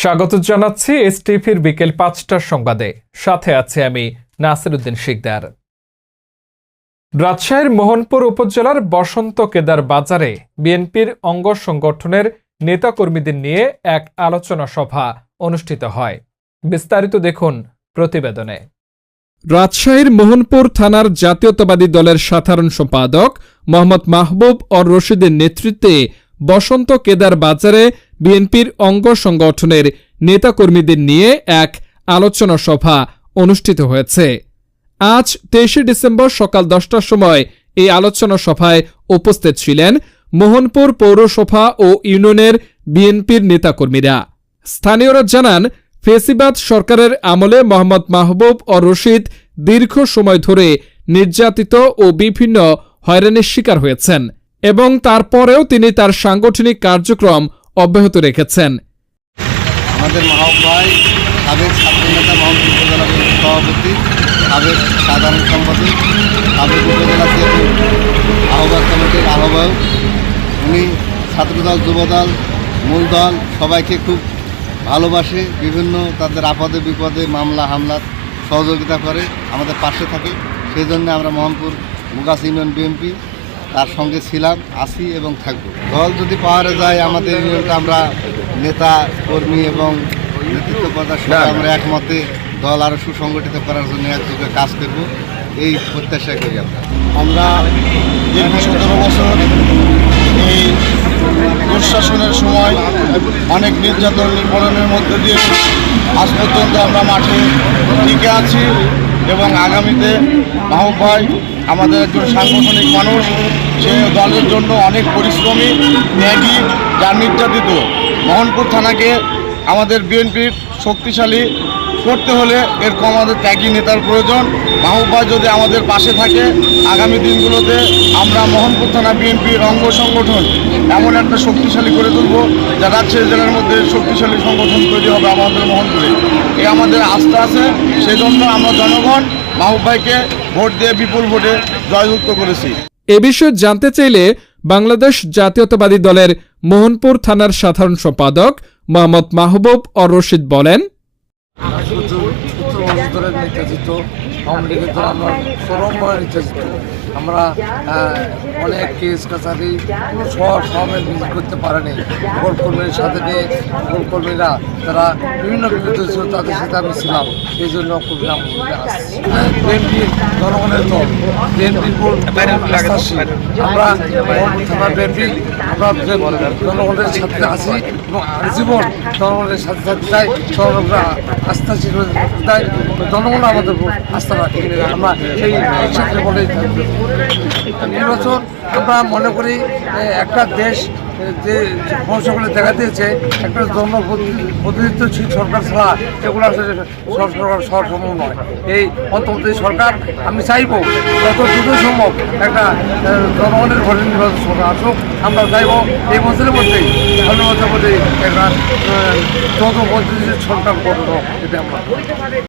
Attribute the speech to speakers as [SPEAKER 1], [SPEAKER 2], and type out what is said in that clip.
[SPEAKER 1] স্বাগত জানাচ্ছি এস টিভির বিকেল পাঁচটার সংবাদে। সাথে আছে আমি নাসিরুদ্দিন শিকদার। রাজশাহীর মোহনপুর উপজেলার বসন্ত কেদার বাজারে বিএনপির অঙ্গ সংগঠনের নেতাকর্মীদের নিয়ে এক আলোচনা সভা অনুষ্ঠিত হয়। বিস্তারিত দেখুন প্রতিবেদনে। রাজশাহীর মোহনপুর থানার জাতীয়তাবাদী দলের সাধারণ সম্পাদক মোহাম্মদ মাহবুব অর রশিদের নেতৃত্বে বসন্ত কেদার বাজারে বিএনপির অঙ্গ সংগঠনের নেতাকর্মীদের নিয়ে এক আলোচনা সভা অনুষ্ঠিত হয়েছে। আজ তেইশে ডিসেম্বর সকাল দশটার সময় এই আলোচনা সভায় উপস্থিত ছিলেন মোহনপুর পৌরসভা ও ইউনিয়নের বিএনপির নেতাকর্মীরা। স্থানীয়রা জানান, ফেসিবাদ সরকারের আমলে মোহাম্মদ মাহবুব ও রশিদ দীর্ঘ সময় ধরে নির্যাতিত ও বিভিন্ন হয়রানির শিকার হয়েছেন এবং তারপরেও তিনি তার সাংগঠনিক কার্যক্রম অব্যাহত রেখেছেন।
[SPEAKER 2] আমাদের মাহব ভাই, সাবেক ছাত্র নেতা উপজেলা সভাপতি, সাবেক সাধারণ সম্পাদক, সাবেক উপজেলা আহ্বায়ক কমিটির আহ্বায়ক, উনি ছাত্রদল, যুবদল মূল দল সবাইকে খুব ভালোবাসে, বিভিন্ন তাদের আপদে বিপদে মামলা, হামলা সহযোগিতা করে আমাদের পাশে থাকে। সেই জন্য আমরা মোহনপুর মুগাস ইউনিয়ন বিএনপি তার সঙ্গে ছিলাম আছি এবং থাকব। দল যদি পাওয়ারে যায় আমাদের ইউনিয়নটা আমরা নেতা কর্মী এবং নেতৃত্ব পদার সঙ্গে আমরা একমতে দল আরও সুসংগঠিত করার জন্য একযোগে কাজ করব। এই প্রত্যাশা করি আমরা।
[SPEAKER 3] আমরা দীর্ঘ সতেরো বছর এই দুঃশাসনের সময় অনেক নির্যাতন নির্যাতনের মধ্যে দিয়ে আজ পর্যন্ত আমরা মাঠে টিকে আছি। এবং আগামীতে মাহবুব ভাই আমাদের একজন সাংগঠনিক মানুষ, সে দলের জন্য অনেক পরিশ্রমী, ত্যাগী, যার নির্যাতিত। মোহনপুর থানাকে আমাদের বিএনপির শক্তিশালী করতে হলে এরকম আমাদের ত্যাগী নেতার প্রয়োজন। মাহবুব যদি আমাদের পাশে থাকে, আগামী দিনগুলোতে আমরা মোহনপুর থানা বিএনপির অঙ্গ সংগঠন এমন একটা শক্তিশালী করে তুলব, যা রাজশাহী জেলার মধ্যে শক্তিশালী সংগঠন তৈরি হবে আমাদের মোহনপুরে। এ আমাদের আস্থা আছে, সেই জন্য আমরা জনগণ মাহবুব ভাইকে ভোট দিয়ে বিপুল ভোটে জয়যুক্ত করেছি।
[SPEAKER 1] এ বিষয়ে জানতে চাইলে বাংলাদেশ জাতীয়তাবাদী দলের মোহনপুর থানার সাধারণ সম্পাদক মোহাম্মদ মাহবুব অর রশিদ বলেন
[SPEAKER 4] Nasıl ধরে নির্যাতিত আওয়ামী লীগের দ্বারা আমরা চরমভাবে নির্যাতিত। আমরা অনেক কেস কাছারি কোনো সব সমেত ভিজিট করতে পারেনি। ভোট কর্মীর সাথে নিয়ে ভোট কর্মীরা তারা বিভিন্ন বিপদ ছিল তাদের সাথে আমি ছিলাম। এই জন্য কর্মীরা বিএনপির জনগণের দল বিএনপির আমরা থানা বিএনপি, আমরা জনগণের সাথে আছি এবং আজীবন জনগণের সাথে থাকতে চাই। জনগণরা আস্থাশীল চাই। জনগণ আমাদের আস্থা রাখে। আমরা সেই সাথে বলেই নির্বাচন আমরা মনে করি একটা দেশ যে সকলে দেখা দিয়েছে, একটা জনপ্রতিনিধিত্বশীল সরকার ছাড়া এগুলো আসলে সরকার সরকার সম্ভব নয়। এই অন্তর্বর্তী সরকার, আমি চাইব যত দ্রুত সম্ভব একটা জনগণের ভোটের নির্বাচন সরকার আসুক। আমরা চাইব এই বছরের মধ্যেই সামনের বছরের মধ্যেই একটা জনপ্রতিনিধি সরকার গঠন এটা আমরা